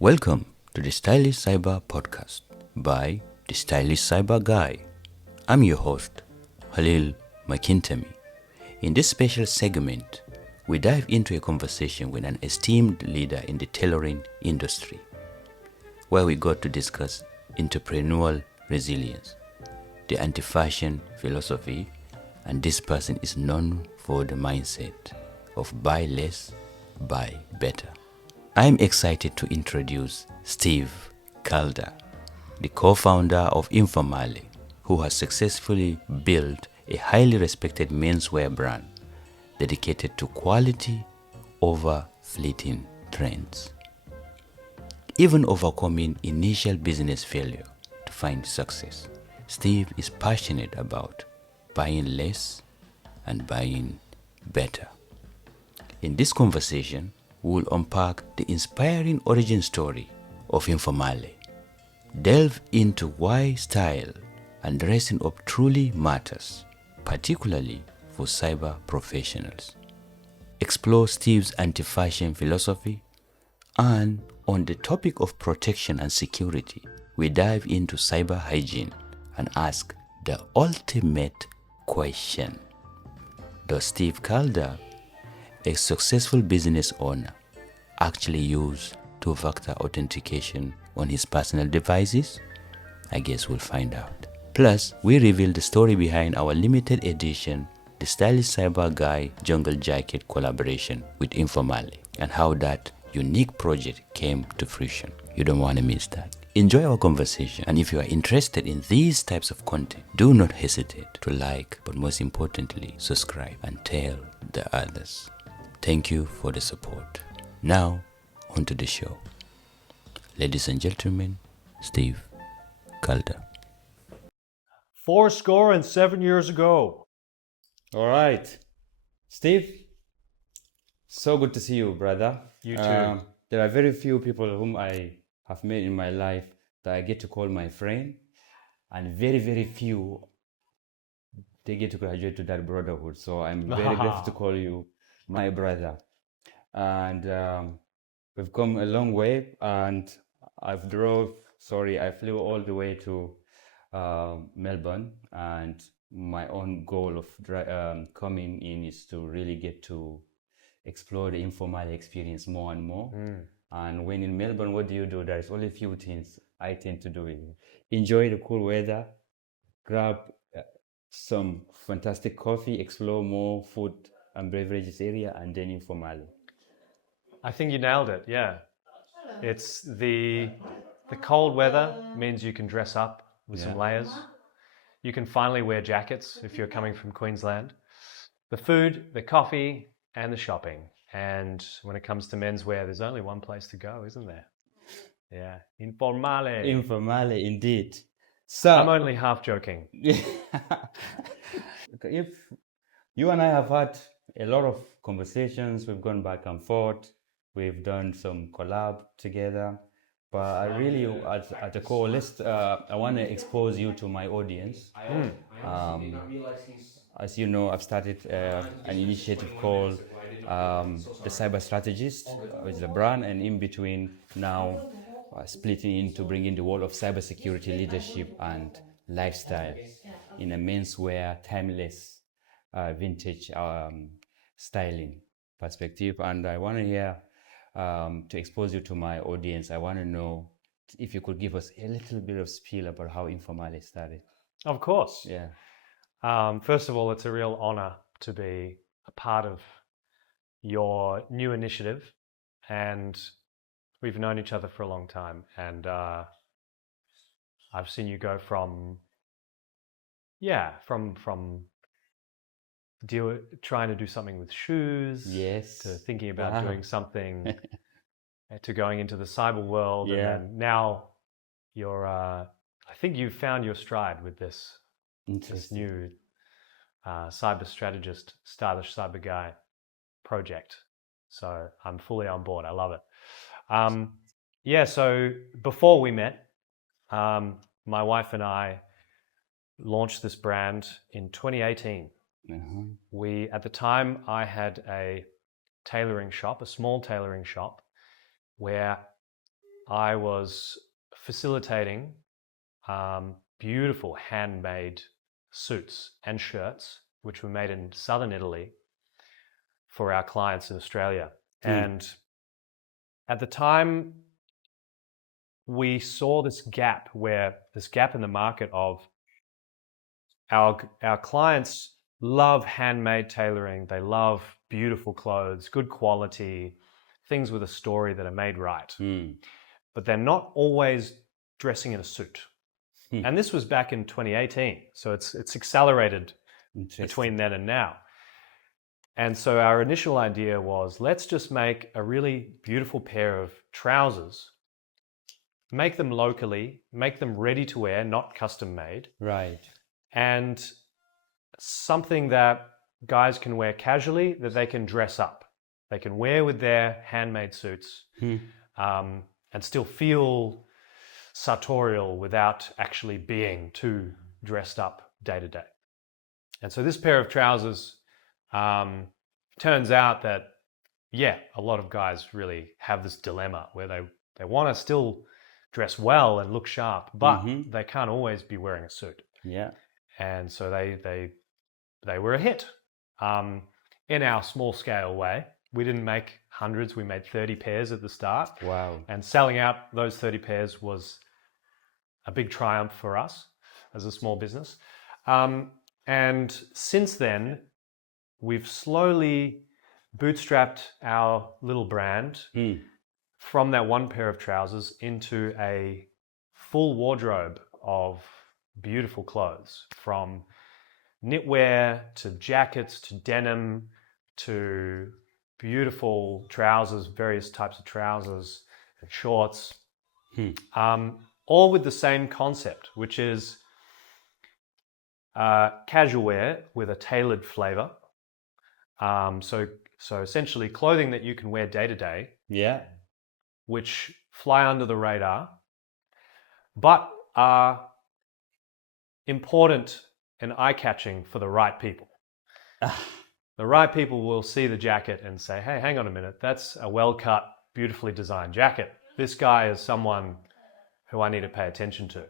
Welcome to the Stylish Cyber Podcast by the Stylish Cyber Guy. I'm your host, Halil Makintami. In this special segment, we dive into a conversation with an esteemed leader in the tailoring industry, where we got to discuss entrepreneurial resilience, the anti-fashion philosophy, and this person is known for the mindset of buy less, buy better. I'm excited to introduce Steve Calder, the co-founder of Informale, who has successfully built a highly respected menswear brand dedicated to quality over fleeting trends. Even overcoming initial business failure to find success, Steve is passionate about buying less and buying better. In this conversation, we will unpack the inspiring origin story of Informale, delve into why style and dressing up truly matters, particularly for cyber professionals, explore Steve's anti-fashion philosophy, and on the topic of protection and security, we dive into cyber hygiene and ask the ultimate question: does Steve Calder, a successful business owner, actually use two-factor authentication on his personal devices? I guess we'll find out. Plus, we reveal the story behind our limited edition The Stylish Cyber Guy Jungle Jacket collaboration with Informale and how that unique project came to fruition. You don't want to miss that. Enjoy our conversation, and if you are interested in these types of content, do not hesitate to like, but most importantly, subscribe and tell the others. Thank you for the support. Now, on to the show. Ladies and gentlemen, Steve Calder. 7 years ago. All right. Steve, so good to see you, brother. You too. There are very few people whom I have met in my life that I get to call my friend, and very, very few they get to graduate to that brotherhood. So I'm very grateful to call you my brother. And we've come a long way, and I flew all the way to Melbourne, and my own goal of coming in is to really get to explore the informal experience more and more. And when in Melbourne, what do? There's only a few things I tend to do. Enjoy the cool weather, grab some fantastic coffee, explore more food and beverages area, and then informal. I think you nailed it. Yeah, it's the cold weather means you can dress up with some layers. You can finally wear jackets if you're coming from Queensland. The food, the coffee, and the shopping. And when it comes to menswear, there's only one place to go, isn't there? Yeah, Informale. Informale, indeed. So I'm only half joking. If you and I have had a lot of conversations, we've gone back and forth, we've done some collab together, but I really, at the core, I want to expose you to my audience. As you know, I've started an initiative called the Cyber Strategist, which is a brand, and in between now splitting into bringing the world of cybersecurity leadership and lifestyle in a menswear, timeless, vintage styling perspective. And I want to hear, to expose you to my audience, I want to know if you could give us a little bit of spiel about how Informale started. Of course. Yeah. First of all, it's a real honor to be a part of your new initiative, and we've known each other for a long time, and I've seen you go from trying to do something with shoes, Yes, to thinking about doing something, to going into the cyber world, and then now you're. I think you've found your stride with this new cyber strategist, stylish cyber guy project. So I'm fully on board. I love it. So before we met, my wife and I launched this brand in 2018. At the time, I had a tailoring shop, a small tailoring shop, where I was facilitating beautiful handmade suits and shirts, which were made in southern Italy for our clients in Australia. And at the time, we saw this gap in the market of our clients love handmade tailoring. They love beautiful clothes, good quality, things with a story that are made right. But they're not always dressing in a suit. And this was back in 2018. So it's accelerated between then and now. And so our initial idea was, let's just make a really beautiful pair of trousers, make them locally, make them ready to wear, not custom made. Right. And something that guys can wear casually, that they can dress up. They can wear with their handmade suits and still feel sartorial without actually being too dressed up day to day. And so this pair of trousers, turns out that, a lot of guys really have this dilemma where they want to still dress well and look sharp, but they can't always be wearing a suit. Yeah. And so they were a hit in our small scale way. We didn't make hundreds, we made 30 pairs at the start. Wow. And selling out those 30 pairs was a big triumph for us as a small business. And since then, we've slowly bootstrapped our little brand from that one pair of trousers into a full wardrobe of beautiful clothes, from knitwear to jackets to denim to beautiful trousers, various types of trousers and shorts, all with the same concept, which is casual wear with a tailored flavor. So essentially clothing that you can wear day to day, which fly under the radar, but are important and eye-catching for the right people. The right people will see the jacket and say, hey, hang on a minute, that's a well-cut, beautifully designed jacket. This guy is someone who I need to pay attention to.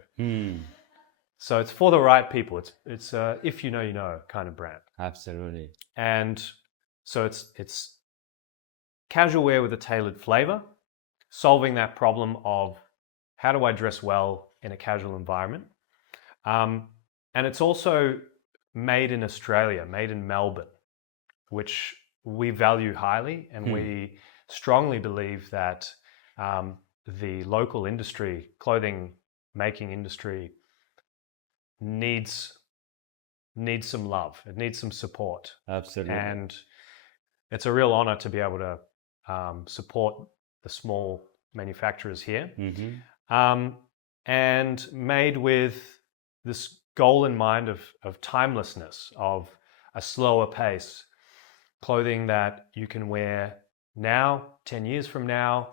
So it's for the right people. It's if you know kind of brand. Absolutely. And so it's casual wear with a tailored flavor, solving that problem of how do I dress well in a casual environment. And it's also made in Australia, made in Melbourne, which we value highly. And we strongly believe that the local industry, clothing making industry, needs some love. It needs some support. Absolutely. And it's a real honor to be able to support the small manufacturers here. And made with this goal in mind of timelessness, of a slower pace, clothing that you can wear now, 10 years from now,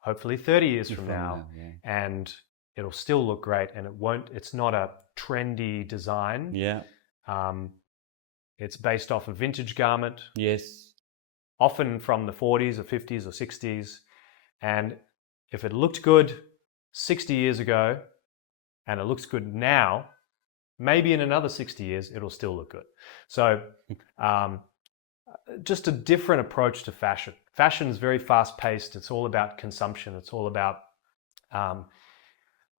hopefully 30 years from now, and it'll still look great, and it's not a trendy design. It's based off a vintage garment. Often from the 40s or 50s or 60s. And if it looked good 60 years ago and it looks good now, maybe in another 60 years, it'll still look good. So just a different approach to fashion. Fashion is very fast paced. It's all about consumption. It's all about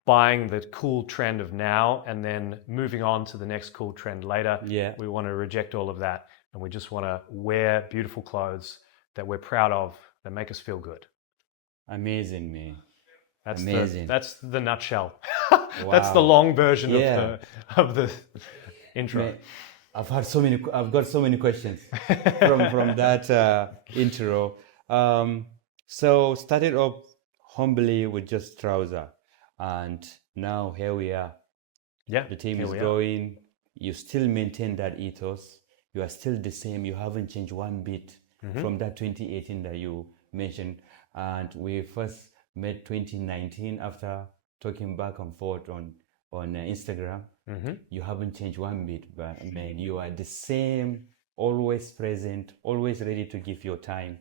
buying the cool trend of now and then moving on to the next cool trend later. We want to reject all of that. And we just want to wear beautiful clothes that we're proud of, that make us feel good. Amazing, man. That's the nutshell. That's the long version of the intro. Man, I've got so many questions from that intro. So started off humbly with just trouser, and now here we are. The team is growing. You still maintain that ethos. You are still the same. You haven't changed one bit from that 2018 that you mentioned. And we first met 2019 after talking back and forth on Instagram. You haven't changed one bit, but man, you are the same, always present, always ready to give your time,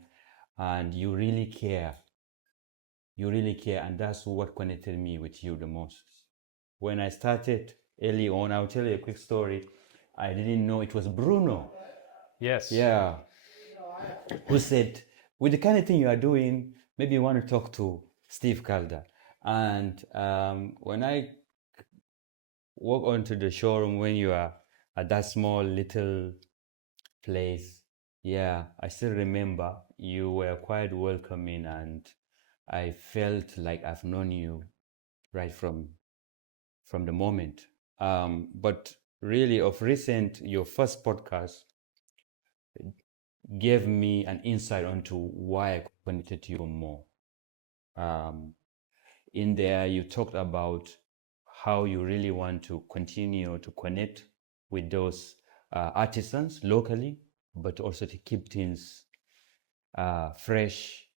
and you really care. you really care, and that's what connected me with you the most. When I started early on, I'll tell you a quick story. I didn't know it was Bruno. Yes. Yeah. Who said, with the kind of thing you are doing, maybe you want to talk to Steve Calder. And when I walk onto the showroom, when you are at that small little place, yeah, I still remember you were quite welcoming, and I felt like I've known you right from the moment. But really, of recent, your first podcast gave me an insight onto why I connected to you more. In there, you talked about how you really want to continue to connect with those artisans locally, but also to keep things fresh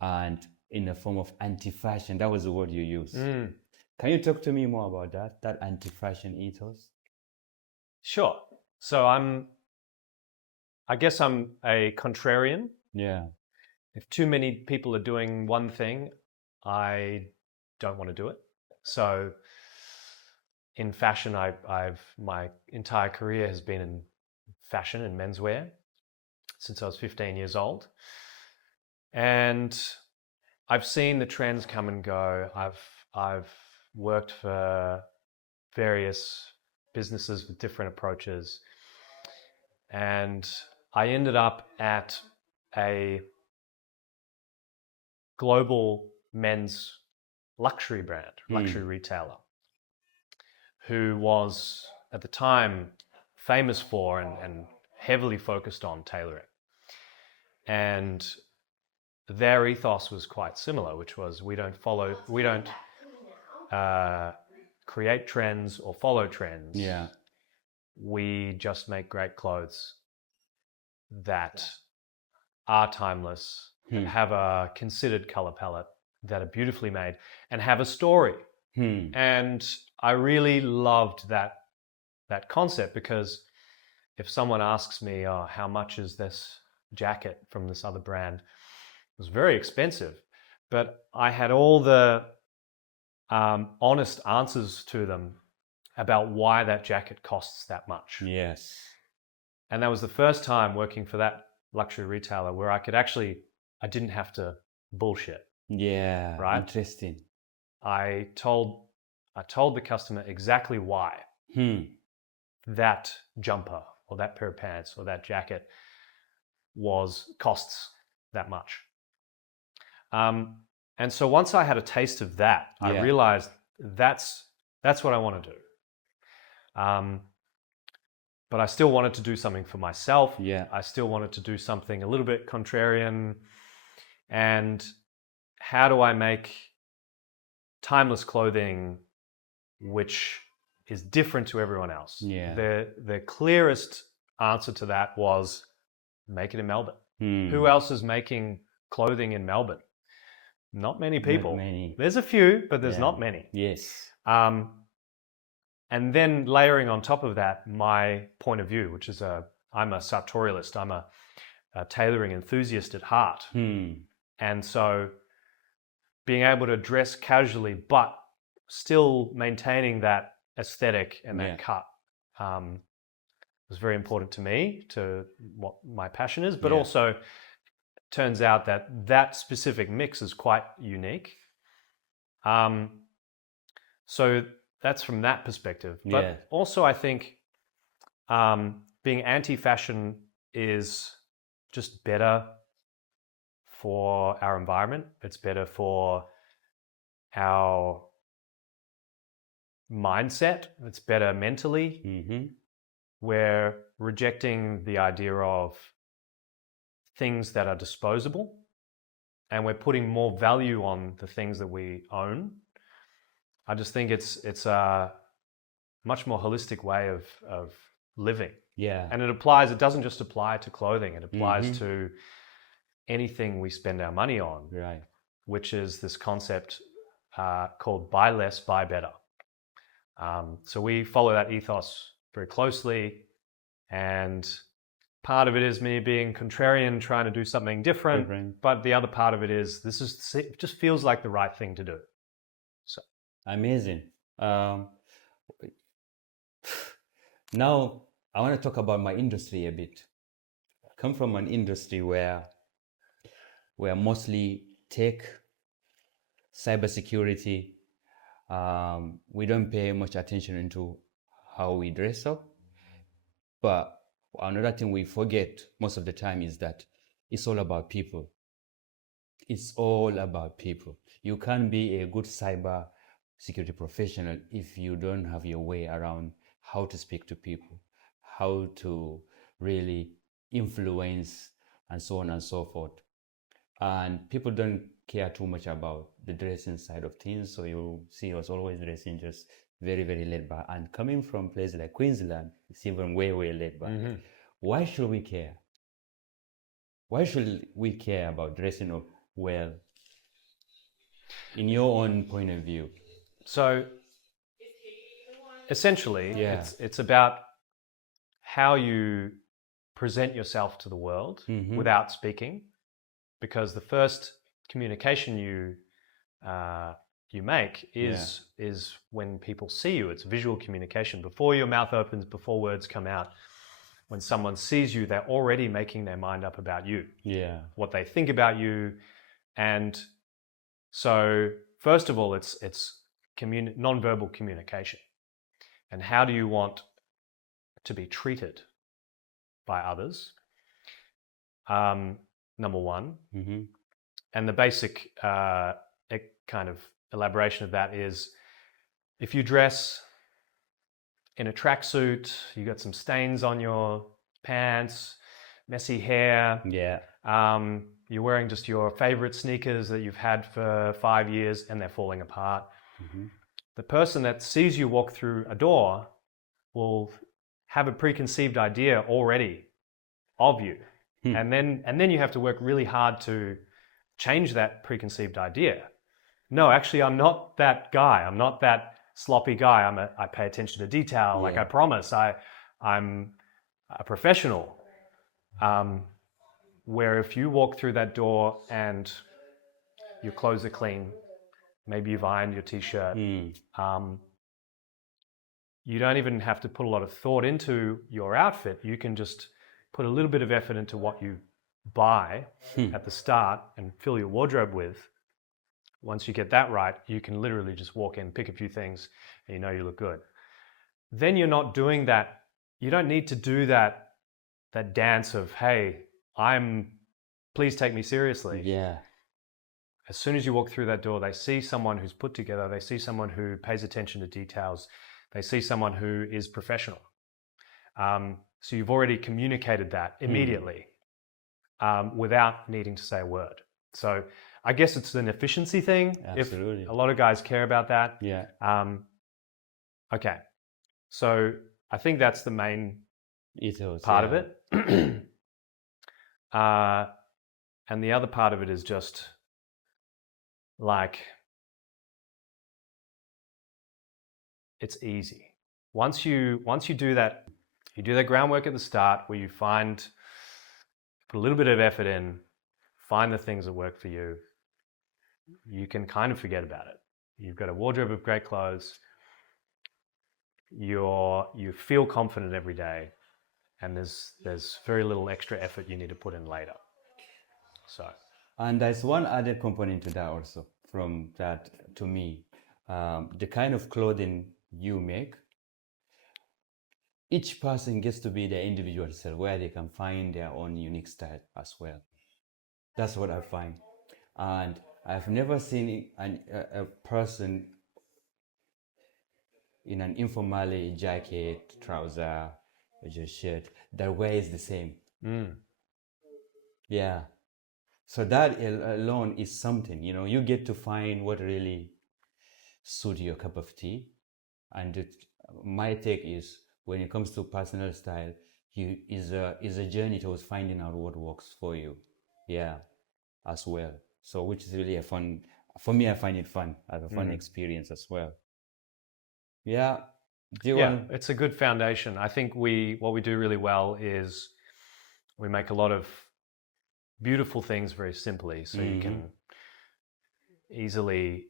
and in a form of anti-fashion. That was the word you used. Can you talk to me more about that anti-fashion ethos? Sure. So I guess I'm a contrarian. Yeah. If too many people are doing one thing, I don't want to do it. So in fashion, I've my entire career has been in fashion and menswear since I was 15 years old. And I've seen the trends come and go. I've worked for various businesses with different approaches. And I ended up at a global men's luxury brand, luxury retailer, who was at the time famous for and heavily focused on tailoring. And their ethos was quite similar, which was we don't create trends or follow trends. Yeah. We just make great clothes that are timeless, that have a considered color palette, that are beautifully made, and have a story. And I really loved that concept, because if someone asks me, oh, how much is this jacket from this other brand? It was very expensive, but I had all the honest answers to them about why that jacket costs that much. Yes. And that was the first time working for that luxury retailer where I didn't have to bullshit. Yeah. Right? Interesting. I told the customer exactly why that jumper or that pair of pants or that jacket costs that much. And so once I had a taste of that, I realized that's what I want to do. But I still wanted to do something for myself. Yeah. I still wanted to do something a little bit contrarian. And how do I make timeless clothing which is different to everyone else? Yeah. The clearest answer to that was make it in Melbourne. Who else is making clothing in Melbourne? Not many people. Not many. There's a few, but there's not many. Yes. And then layering on top of that, my point of view, which is I'm a sartorialist. I'm a tailoring enthusiast at heart. And so being able to dress casually, but still maintaining that aesthetic and that cut was very important to me, to what my passion is, but also turns out that specific mix is quite unique. So that's from that perspective. But also I think being anti-fashion is just better for our environment. It's better for our mindset. It's better mentally. We're rejecting the idea of things that are disposable, and we're putting more value on the things that we own. I just think it's a much more holistic way of living. Yeah. And it doesn't just apply to clothing, it applies to anything we spend our money on. Right. Which is this concept called buy less, buy better. So we follow that ethos very closely, and part of it is me being contrarian, trying to do something different. But the other part of it is it just feels like the right thing to do. So amazing. Now I want to talk about my industry a bit. I come from an industry where mostly tech, cybersecurity. We don't pay much attention into how we dress up. But another thing we forget most of the time is that it's all about people. It's all about people. You can't be a good cyber security professional if you don't have your way around how to speak to people, how to really influence, and so on and so forth. And people don't care too much about the dressing side of things, so you see us always dressing just very, very laid back. And coming from places like Queensland, it's even way, way laid back. Mm-hmm. Why should we care? Why should we care about dressing up well, in your own point of view? So essentially, it's about how you present yourself to the world without speaking, because the first communication you make is when people see you. It's visual communication. Before your mouth opens, before words come out, when someone sees you, they're already making their mind up about you. Yeah. What they think about you. And so first of all, it's non-verbal communication. And how do you want to be treated by others? Number one. Mm-hmm. And the basic kind of elaboration of that is, if you dress in a tracksuit, you got some stains on your pants, messy hair. Yeah. You're wearing just your favorite sneakers that you've had for 5 years and they're falling apart. Mm-hmm. The person that sees you walk through a door will have a preconceived idea already of you. And then you have to work really hard to change that preconceived idea. No, actually, I'm not that guy. I'm not that sloppy guy. I pay attention to detail. Like I promise. I'm a professional. Where if you walk through that door and your clothes are clean, maybe you've ironed your t-shirt, you don't even have to put a lot of thought into your outfit. You can just put a little bit of effort into what you buy at the start and fill your wardrobe with. Once you get that right, you can literally just walk in, pick a few things, and you know you look good. Then you're not doing that. You don't need to do that dance of, hey, please take me seriously. Yeah. As soon as you walk through that door, they see someone who's put together. They see someone who pays attention to details. They see someone who is professional. So you've already communicated that immediately without needing to say a word. So I guess it's an efficiency thing. Absolutely. If a lot of guys care about that. Yeah. Okay. So I think that's the main ethos, part of it. And the other part of it is just like, it's easy. Once you do that, you do that groundwork at the start where you put a little bit of effort in, find the things that work for you, you can kind of forget about it. You've got a wardrobe of great clothes. You feel confident every day, and there's very little extra effort you need to put in later. So, and there's one added component to that also. From that, to me, the kind of clothing you make, each person gets to be their individual self, where they can find their own unique style as well. That's what I find. And I've never seen a person in an Informale jacket, trouser, or just shirt that wears the same. Yeah. So that alone is something, you get to find what really suits your cup of tea. And my take is, when it comes to personal style, is a journey towards finding out what works for you. Yeah, as well. So which is really for me, I find it fun, as a fun experience as well. Yeah. It's a good foundation. I think what we do really well is we make a lot of beautiful things very simply, so you can easily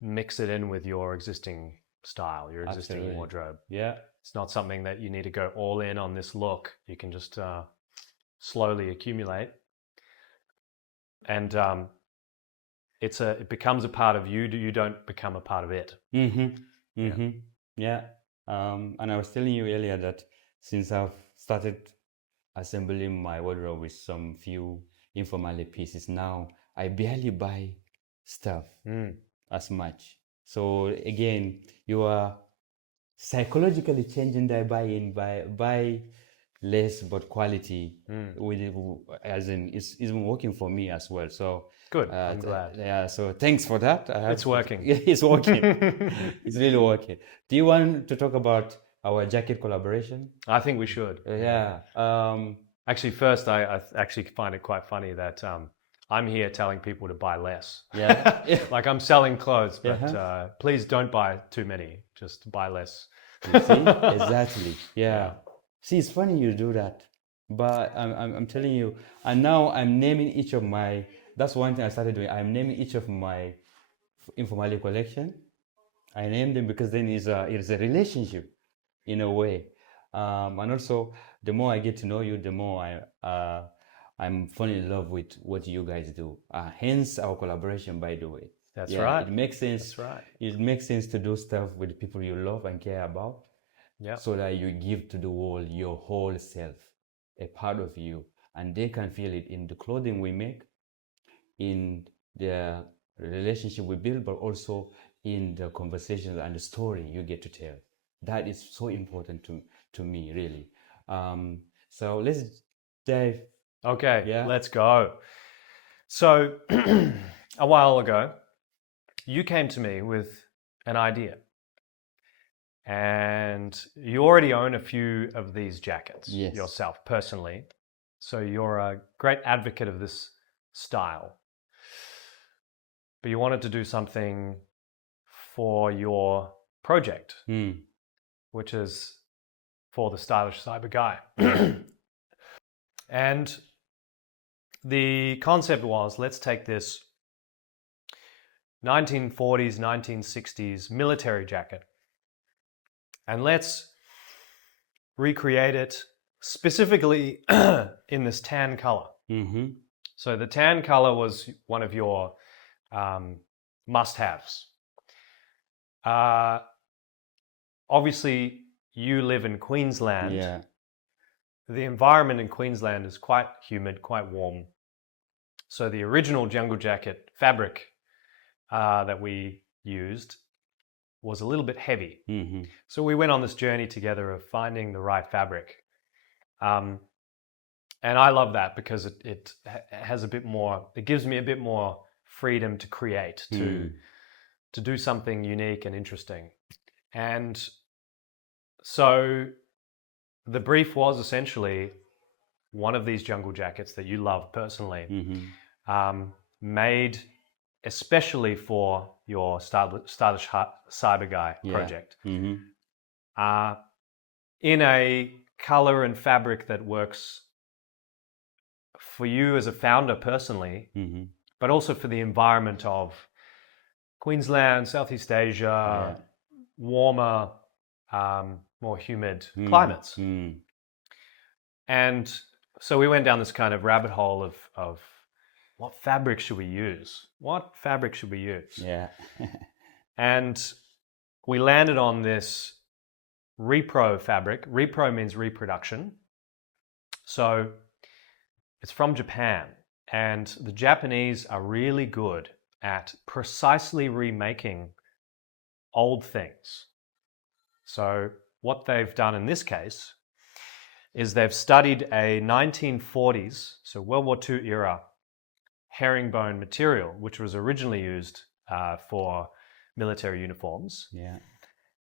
mix it in with your existing style, your existing wardrobe. Yeah. It's not something that you need to go all in on this look. You can just slowly accumulate. And it becomes a part of you. You don't become a part of it. Yeah. And I was telling you earlier that since I've started assembling my wardrobe with some few Informale pieces, now I barely buy stuff as much. So again, you are psychologically changing that buy-in by less but quality with it, as in it's working for me as well. So good. I'm glad. Yeah. So thanks for that. It's working. It's working. It's really working. Do you want to talk about our jacket collaboration? I think we should. Yeah. Actually, first, I actually find it quite funny that I'm here telling people to buy less. Yeah. Like I'm selling clothes, but please don't buy too many. Just buy less. You see? Exactly. Yeah. See, it's funny you do that, but I'm telling you, and now I'm naming each of my. That's one thing I started doing. I'm naming each of my Informale collection. I name them because then it's a relationship, in a way, and also the more I get to know you, the more I'm falling in love with what you guys do. Hence our collaboration, by the way. That's right. It makes sense. That's right. It makes sense to do stuff with people you love and care about. Yeah. So that you give to the world your whole self, a part of you, and they can feel it in the clothing we make, in the relationship we build, but also in the conversations and the story you get to tell. That is so important to me, really. So let's dive. Okay, Yeah. Let's go. So a while ago, you came to me with an idea. And you already own a few of these jackets yourself, personally. So you're a great advocate of this style. But you wanted to do something for your project, which is for the Stylish Cyber Guy. And the concept was, let's take this 1940s, 1960s military jacket, and let's recreate it specifically in this tan color. So the tan color was one of your must-haves. Obviously, you live in Queensland. Yeah. The environment in Queensland is quite humid, quite warm. So the original jungle jacket fabric that we used was a little bit heavy. So we went on this journey together of finding the right fabric. And I love that because it has a bit more, it gives me a bit more freedom to create, to do something unique and interesting. And so the brief was essentially one of these jungle jackets that you love personally, made especially for your Stylish Cyber Guy project, in a color and fabric that works for you as a founder personally, but also for the environment of Queensland, Southeast Asia, warmer, more humid climates. And so we went down this kind of rabbit hole of what fabric should we use? What fabric should we use? Yeah. And we landed on this repro fabric. Repro means reproduction. So it's from Japan, and the Japanese are really good at precisely remaking old things. So what they've done in this case is they've studied a 1940s, so World War II era, herringbone material, which was originally used for military uniforms. Yeah.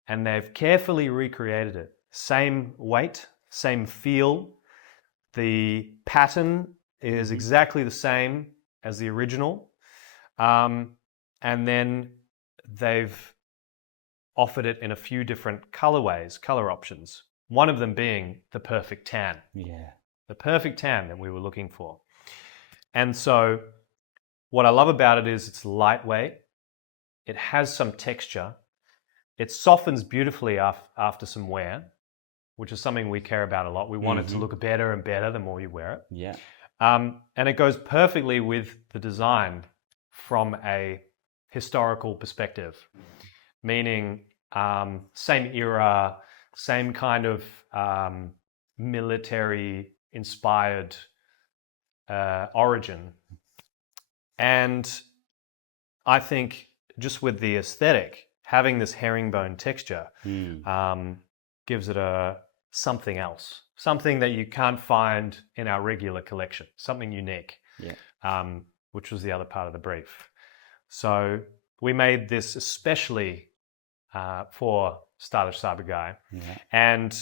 And they've carefully recreated it. Same weight, same feel. The pattern is exactly the same as the original. And then they've offered it in a few different colorways, color options. One of them being the perfect tan. Yeah. the perfect tan that we were looking for. And so what I love about it is it's lightweight. It has some texture. It softens beautifully after some wear, which is something we care about a lot. We want it to look better and better the more you wear it. Yeah. And it goes perfectly with the design from a historical perspective, meaning same era, same kind of military-inspired origin. And I think just with the aesthetic, having this herringbone texture gives it something else, something that you can't find in our regular collection, something unique, which was the other part of the brief. So we made this especially for Stylish Cyber Guy. And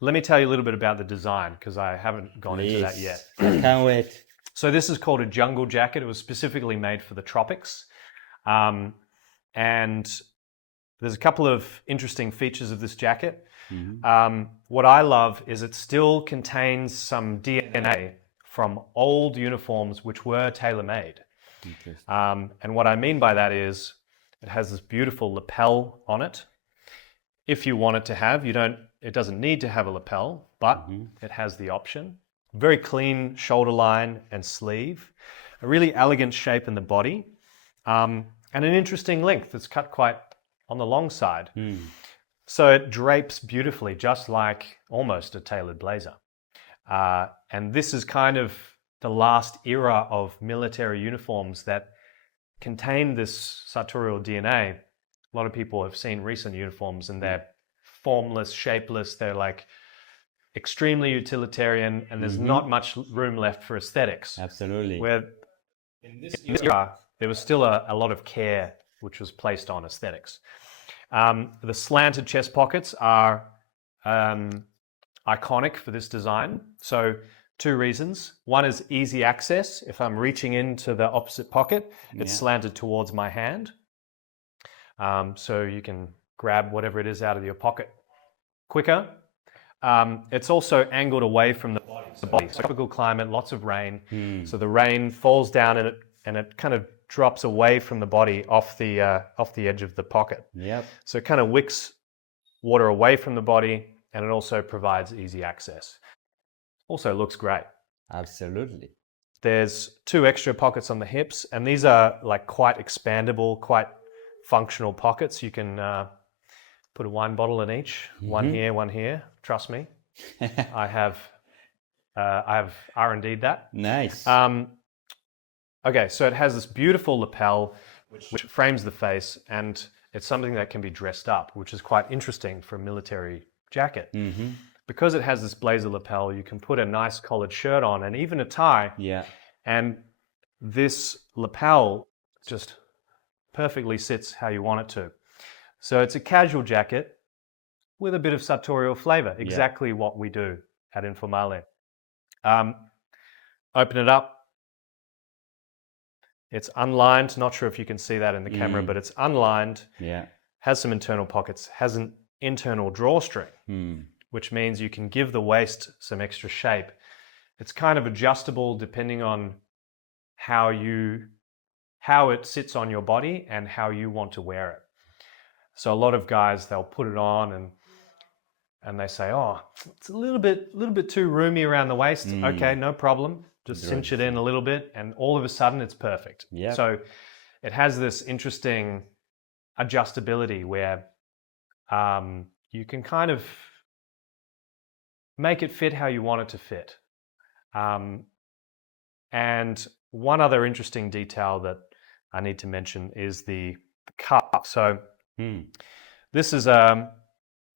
let me tell you a little bit about the design, because I haven't gone into that yet. I can't wait. So this is called a jungle jacket. It was specifically made for the tropics. And there's a couple of interesting features of this jacket. What I love is it still contains some DNA from old uniforms which were tailor-made. And what I mean by that is it has this beautiful lapel on it. If you want it to have, it doesn't need to have a lapel, but it has the option. Very clean shoulder line and sleeve, a really elegant shape in the body, and an interesting length. It's cut quite on the long side. So it drapes beautifully, just like almost a tailored blazer. And this is kind of the last era of military uniforms that contain this sartorial DNA. A lot of people have seen recent uniforms and they're formless, shapeless. They're like extremely utilitarian, and there's not much room left for aesthetics. Absolutely. Where in this era, there was still a lot of care which was placed on aesthetics. The slanted chest pockets are iconic for this design. So 2 reasons. One is easy access. If I'm reaching into the opposite pocket, it's slanted towards my hand. So you can grab whatever it is out of your pocket quicker. It's also angled away from the body. So tropical climate, lots of rain. So the rain falls down and it kind of drops away from the body off the edge of the pocket. So it kind of wicks water away from the body, and it also provides easy access. Also looks great. Absolutely. There's 2 extra pockets on the hips, and these are like quite expandable, quite functional pockets. You can put a wine bottle in each, one here. Trust me, I have R&D'd that. Nice. Okay, so it has this beautiful lapel which frames the face, and it's something that can be dressed up, which is quite interesting for a military jacket. Because it has this blazer lapel, you can put a nice collared shirt on and even a tie. And this lapel just perfectly sits how you want it to. So it's a casual jacket with a bit of sartorial flavor, exactly what we do at Informale. Open it up. It's unlined. Not sure if you can see that in the camera, but it's unlined. Has some internal pockets, has an internal drawstring, which means you can give the waist some extra shape. It's kind of adjustable depending on how it sits on your body and how you want to wear it. So a lot of guys, they'll put it on and they say, oh, it's a little bit too roomy around the waist. Okay, no problem. Just cinch it in a little bit, and all of a sudden it's perfect. So it has this interesting adjustability where you can kind of make it fit how you want it to fit. And one other interesting detail that I need to mention is the cuff. So this is a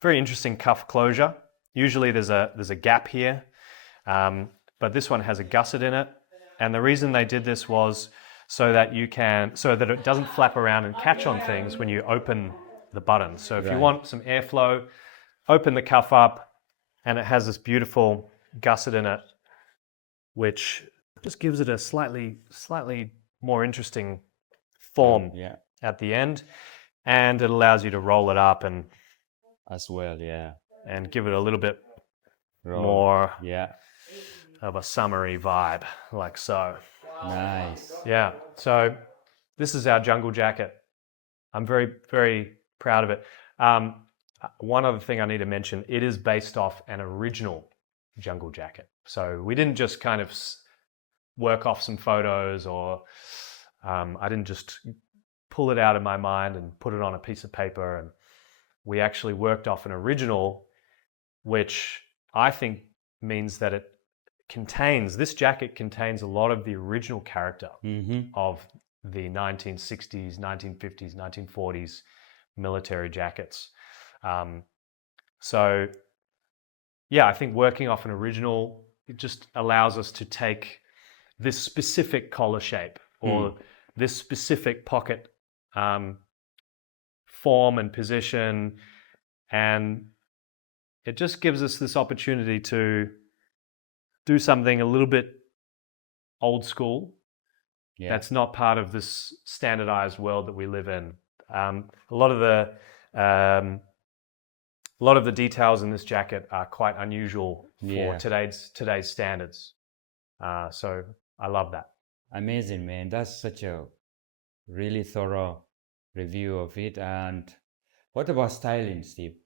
very interesting cuff closure. Usually there's a gap here, but this one has a gusset in it. And the reason they did this was so that it doesn't flap around and catch on things when you open the buttons. So if you want some airflow, open the cuff up, and it has this beautiful gusset in it, which just gives it a slightly more interesting form at the end. And it allows you to roll it up and as well, and give it a little bit more Yeah. of a summery vibe, like so. Nice. Yeah. So this is our jungle jacket. I'm very, very proud of it. One other thing I need to mention, it is based off an original jungle jacket. So we didn't just kind of work off some photos, or I didn't just pull it out of my mind and put it on a piece of paper. And we actually worked off an original, which I think means that this jacket contains a lot of the original character of the 1960s, 1950s, 1940s military jackets. So yeah, I think working off an original, it just allows us to take this specific collar shape or this specific pocket form and position, and it just gives us this opportunity to do something a little bit old school. Yeah. That's not part of this standardized world that we live in. A lot of the details in this jacket are quite unusual for today's standards. So I love that. Amazing, man. That's such a really thorough review of it. And what about styling, Steve?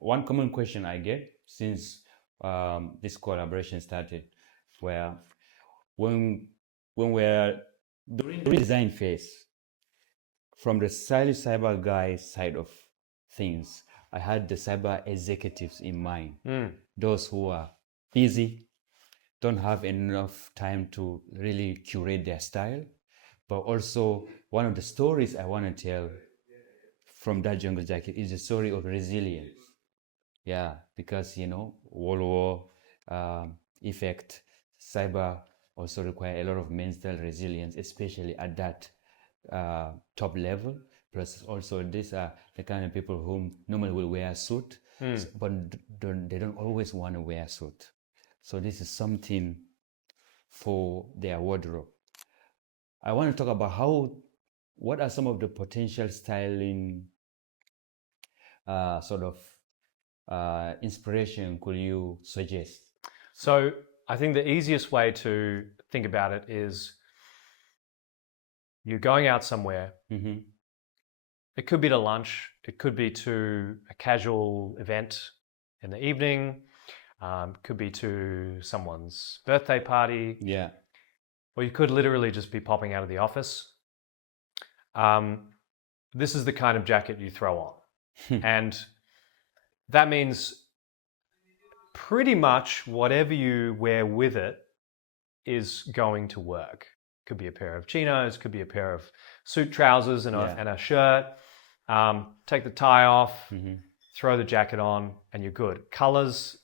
One common question I get since this collaboration started, where when we're during the design phase, from the stylish cyber guy side of things, I had the cyber executives in mind. Those who are busy, don't have enough time to really curate their style. But also, one of the stories I want to tell from that jungle jacket is the story of resilience. Yeah, because, World War effect, cyber also require a lot of mental resilience, especially at that top level. Plus, also, these are the kind of people who normally will wear a suit, but they don't always want to wear a suit. So this is something for their wardrobe. I want to talk about what are some of the potential styling inspiration could you suggest? So I think the easiest way to think about it is you're going out somewhere. It could be to lunch. It could be to a casual event in the evening. Could be to someone's birthday party. Yeah. Or you could literally just be popping out of the office. This is the kind of jacket you throw on. And that means pretty much whatever you wear with it is going to work. Could be a pair of chinos, could be a pair of suit trousers and a shirt. Take the tie off, throw the jacket on, and you're good. Colors,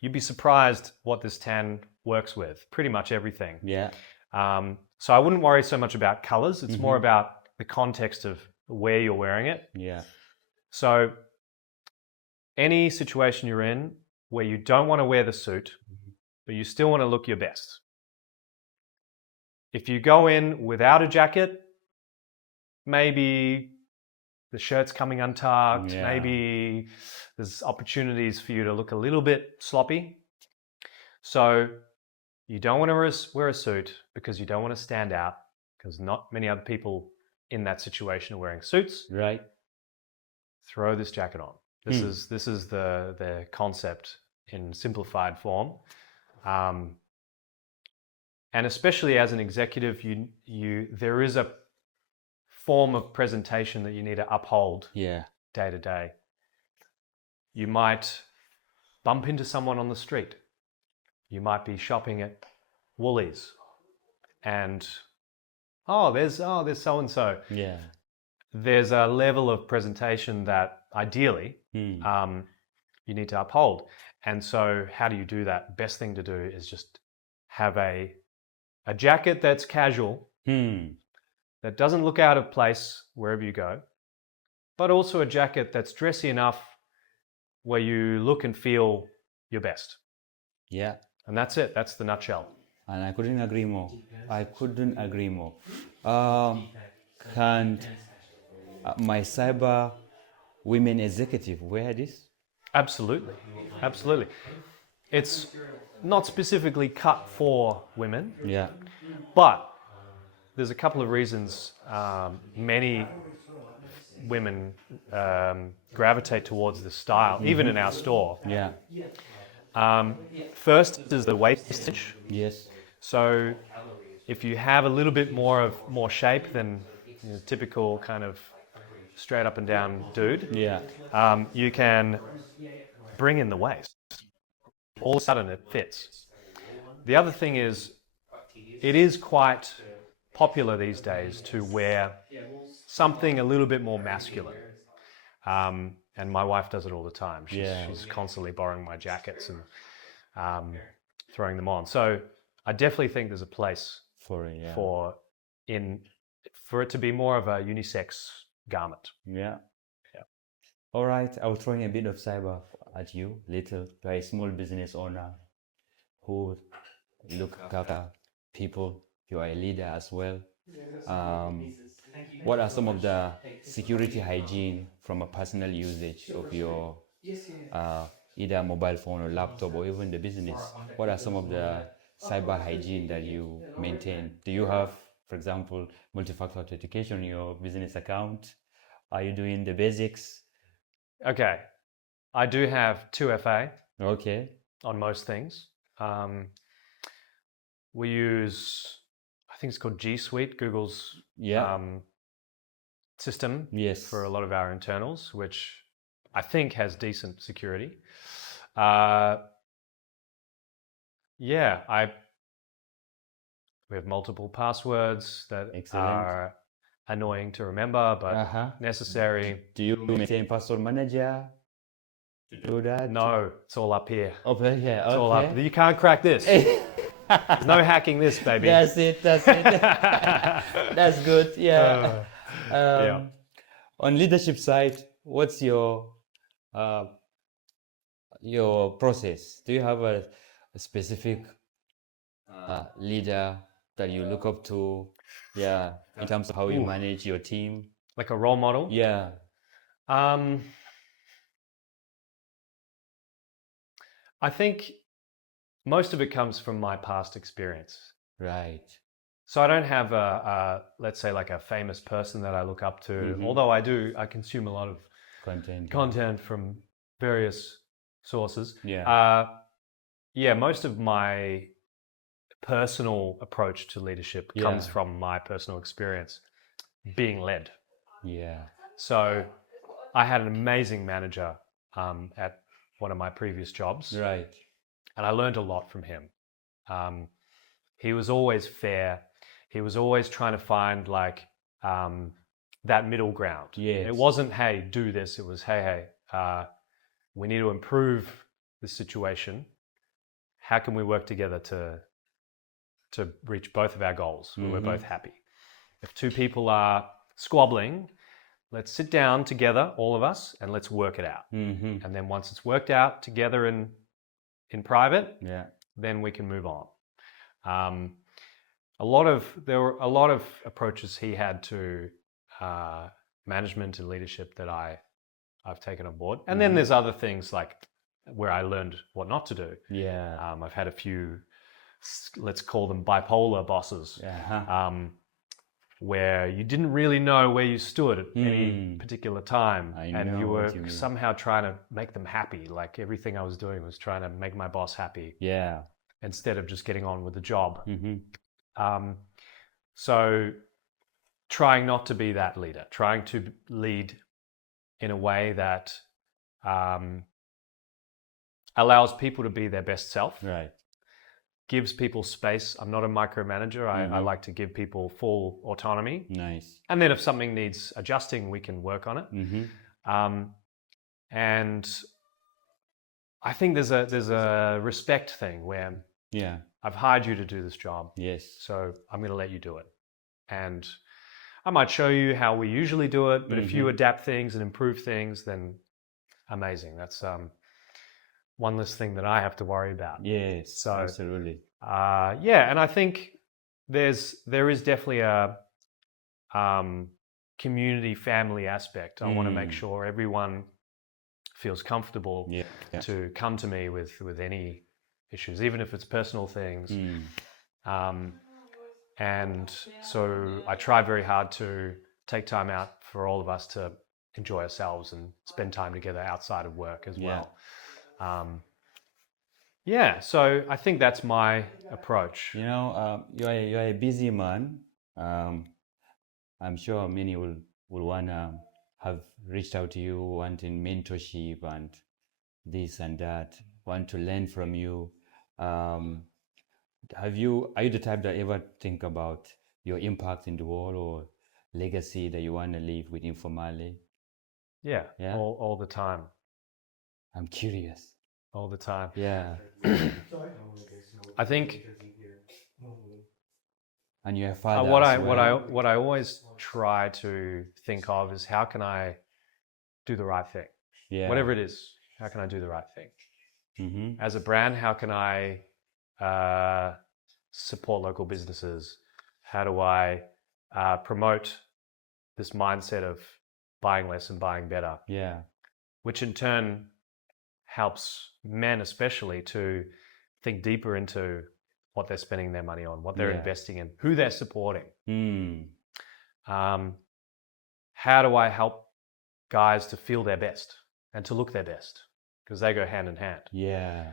you'd be surprised what this tan works with. Pretty much everything. Yeah. So I wouldn't worry so much about colors. It's more about the context of where you're wearing it. Yeah. So any situation you're in where you don't want to wear the suit, but you still want to look your best. If you go in without a jacket, maybe the shirt's coming untucked, maybe there's opportunities for you to look a little bit sloppy. So you don't want to wear a suit because you don't want to stand out, because not many other people in that situation are wearing suits. Right. Throw this jacket on. This is the concept in simplified form. And especially as an executive, there is a form of presentation that you need to uphold day to day. You might bump into someone on the street. You might be shopping at Woolies and there's so-and-so. Yeah. There's a level of presentation that ideally you need to uphold. And so how do you do that? Best thing to do is just have a jacket that's casual, that doesn't look out of place wherever you go, but also a jacket that's dressy enough where you look and feel your best. Yeah. And that's it. That's the nutshell. And I couldn't agree more. Can my cyber women executive wear this? Absolutely. it's not specifically cut for women, Yeah. but there's a couple of reasons many women gravitate towards this style, even in our store. Yeah. First is the wastage. Yes. So if you have a little bit more shape than typical kind of straight up and down dude, Yeah. you can bring in the waist. All of a sudden it fits. The other thing is, it is quite popular these days to wear something a little bit more masculine. And my wife does it all the time. She's constantly borrowing my jackets and throwing them on. So I definitely think there's a place for it to be more of a unisex garment. Yeah. All right. I was throwing a bit of cyber at you. You're a small business owner who look after people. You are a leader as well. What are some of the security hygiene from a personal usage of your either mobile phone or laptop or even the business? What are some of the cyber hygiene that you maintain? Do you have, for example, multi-factor authentication in your business account? Are you doing the basics? Okay. I do have 2FA. Okay. On most things. We use, I think it's called G Suite, Google's system for a lot of our internals, which I think has decent security. We have multiple passwords that are annoying to remember, but necessary. Do you maintain password manager to do that? No, it's all up here. Up here, yeah. It's all up. You can't crack this. There's no hacking this, baby. That's it. That's good. Yeah. On leadership side, what's your process? Do you have a specific leader that you look up to? Yeah, in terms of how you manage your team. Like a role model? Yeah. I think most of it comes from my past experience. Right. So I don't have let's say like a famous person that I look up to, although I consume a lot of content from various sources. Most of my personal approach to leadership comes from my personal experience being led. Yeah. So I had an amazing manager at one of my previous jobs. Right. And I learned a lot from him. He was always fair. He was always trying to find that middle ground. Yes. It wasn't, hey, do this. It was, hey, we need to improve the situation. How can we work together to reach both of our goals where we're both happy? If two people are squabbling, let's sit down together, all of us, and let's work it out. And then once it's worked out together in private, then we can move on. There were a lot of approaches he had to management and leadership that I've taken on board. And then there's other things like where I learned what not to do. Yeah. I've had a few, let's call them bipolar bosses, where you didn't really know where you stood at any particular time. And you were somehow trying to make them happy. Like everything I was doing was trying to make my boss happy. Yeah. Instead of just getting on with the job. So trying not to be that leader, trying to lead in a way that allows people to be their best self. Right. Gives people space. I'm not a micromanager. I like to give people full autonomy. Nice. And then if something needs adjusting, we can work on it. And I think there's a respect thing where I've hired you to do this job. Yes. So I'm going to let you do it. And I might show you how we usually do it, but if you adapt things and improve things, then amazing. That's one less thing that I have to worry about. Yes, so, absolutely. And I think there is definitely a community family aspect. I want to make sure everyone feels comfortable to come to me with any issues, even if it's personal things. And so I try very hard to take time out for all of us to enjoy ourselves and spend time together outside of work as well. So I think that's my approach. You're a busy man. I'm sure many will want to have reached out to you, wanting mentorship and this and that, want to learn from you. Are you the type that ever think about your impact in the world or legacy that you want to leave with Informale? Yeah. All the time. I'm curious. All the time. Yeah. I think. And your father. What I always try to think of is how can I do the right thing? Yeah. Whatever it is, how can I do the right thing? Mm-hmm. As a brand, how can I support local businesses? How do I promote this mindset of buying less and buying better? Yeah. Which in turn helps men especially to think deeper into what they're spending their money on, what they're investing in, who they're supporting. How do I help guys to feel their best and to look their best? Because they go hand in hand. Yeah.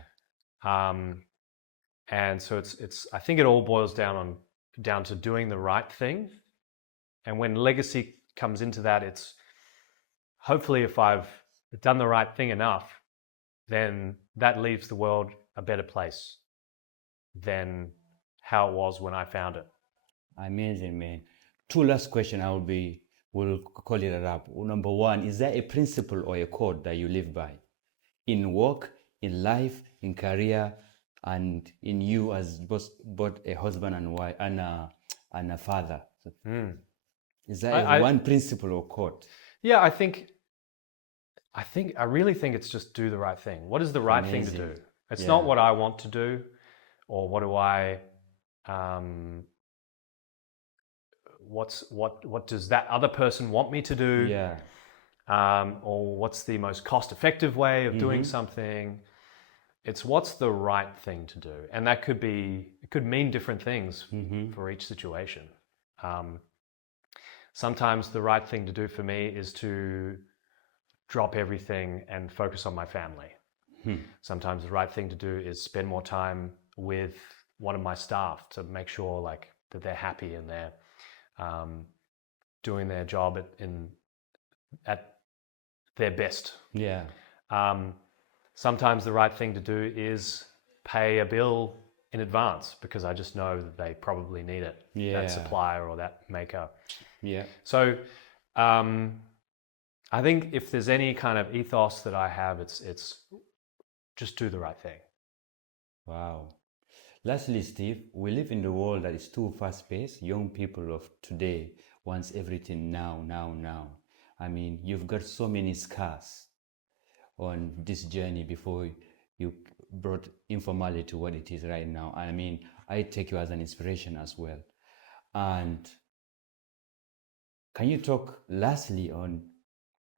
And so it's I think it all boils down to doing the right thing. And when legacy comes into that, it's hopefully if I've done the right thing enough, then that leaves the world a better place than how it was when I found it. Amazing, man. 2 last questions we'll call it a wrap. Number 1, is there a principle or a code that you live by? In work, in life, in career, and in you as both a husband and wife and a father. Is there one principle or code? Yeah, I really think it's just do the right thing. What is the right thing to do? It's not what I want to do, or what do I what does that other person want me to do? Yeah. Or what's the most cost-effective way of doing something? It's what's the right thing to do, and that could mean different things for each situation. Sometimes the right thing to do for me is to drop everything and focus on my family. Sometimes the right thing to do is spend more time with one of my staff to make sure that they're happy and they're doing their job at their best. Yeah. Sometimes the right thing to do is pay a bill in advance because I just know that they probably need it. Yeah. That supplier or that maker. Yeah. So I think if there's any kind of ethos that I have, it's just do the right thing. Wow. Lastly, Steve, we live in the world that is too fast-paced. Young people of today wants everything now. I mean, you've got so many scars on this journey before you brought Informale to what it is right now. I mean, I take you as an inspiration as well. And can you talk lastly on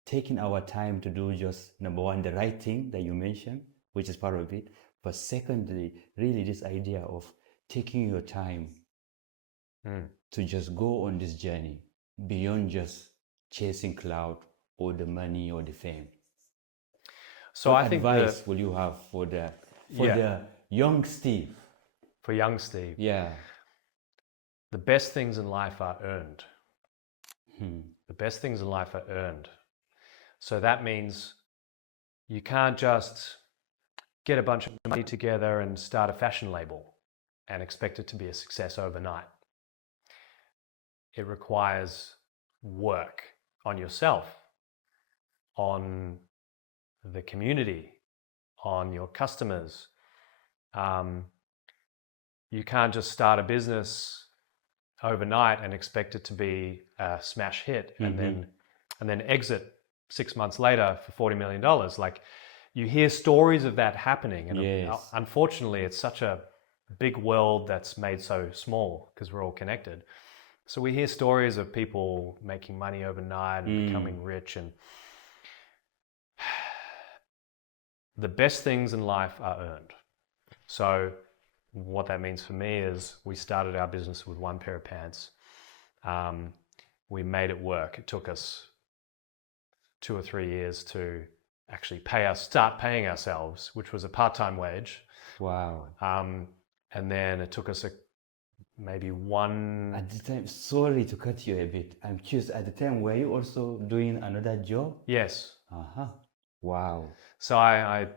taking our time to do just, number 1, the right thing that you mentioned, which is part of it, but secondly, really this idea of taking your time to just go on this journey beyond just chasing clout or the money or the fame. So what advice will you have for the young Steve? For young Steve? Yeah. The best things in life are earned. The best things in life are earned. So that means you can't just get a bunch of money together and start a fashion label and expect it to be a success overnight. It requires work on yourself, on the community, on your customers. You can't just start a business overnight and expect it to be a smash hit and then exit 6 months later for $40 million. Like, you hear stories of that happening, and unfortunately it's such a big world that's made so small because we're all connected. So we hear stories of people making money overnight and becoming rich, and the best things in life are earned. So what that means for me is we started our business with one pair of pants. We made it work. It took us 2 or 3 years to actually start paying ourselves, which was a part-time wage. Wow. And then it took us maybe one... At the time, sorry to cut you a bit. I'm curious, at the time, were you also doing another job? Yes. Uh-huh. Wow. So I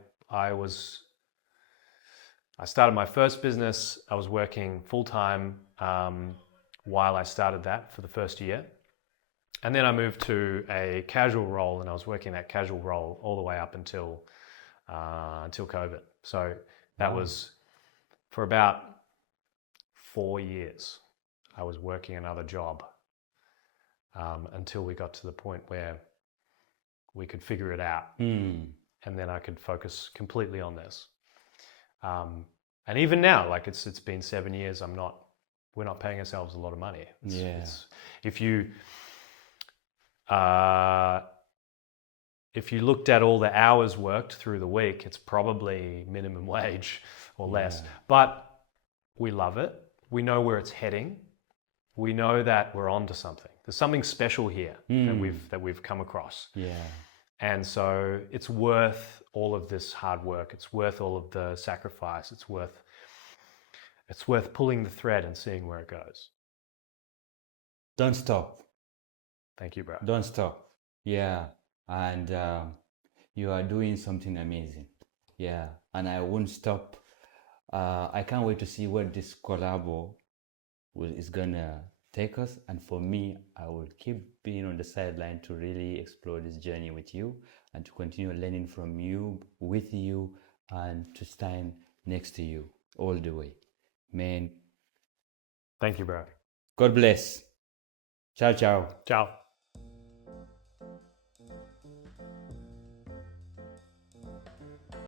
started my first business. I was working full-time while I started that for the first year. And then I moved to a casual role, and I was working that casual role all the way up until COVID. So that was for about 4 years. I was working another job until we got to the point where we could figure it out, and then I could focus completely on this. And even now, like it's been 7 years. We're not paying ourselves a lot of money. If you looked at all the hours worked through the week, it's probably minimum wage or less. But we love it. We know where it's heading. We know that we're onto something. There's something special here that we've come across. Yeah. And so it's worth all of this hard work. It's worth all of the sacrifice. It's worth pulling the thread and seeing where it goes. Don't stop. Thank you, bro. Don't stop. Yeah. And you are doing something amazing. Yeah. And I won't stop. I can't wait to see where this collabo is gonna take us. And for me, I will keep being on the sideline to really explore this journey with you and to continue learning from you, with you, and to stand next to you all the way. Man. Thank you, bro. God bless. Ciao, ciao. Ciao.